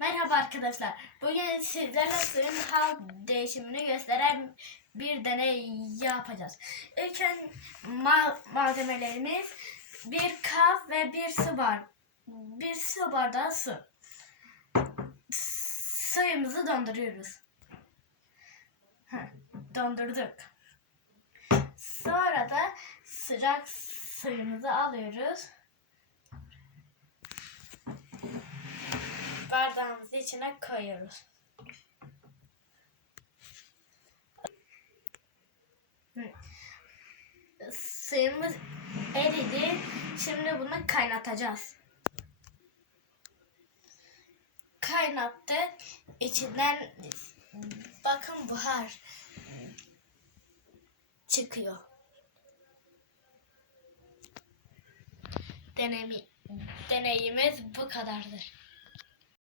Merhaba arkadaşlar. Bugün sizlerle suyun hal değişimini gösteren bir deney yapacağız. İlk önce ma- malzemelerimiz bir kap ve bir su bar. Bir su bardağı su. Suyumuzu donduruyoruz. Heh, dondurduk. Sonra da sıcak suyumuzu alıyoruz. İçine koyuyoruz. Suyumuz eridi. Şimdi bunu kaynatacağız. Kaynattık. İçinden bakın buhar çıkıyor. Denemi, deneyimiz bu kadardır.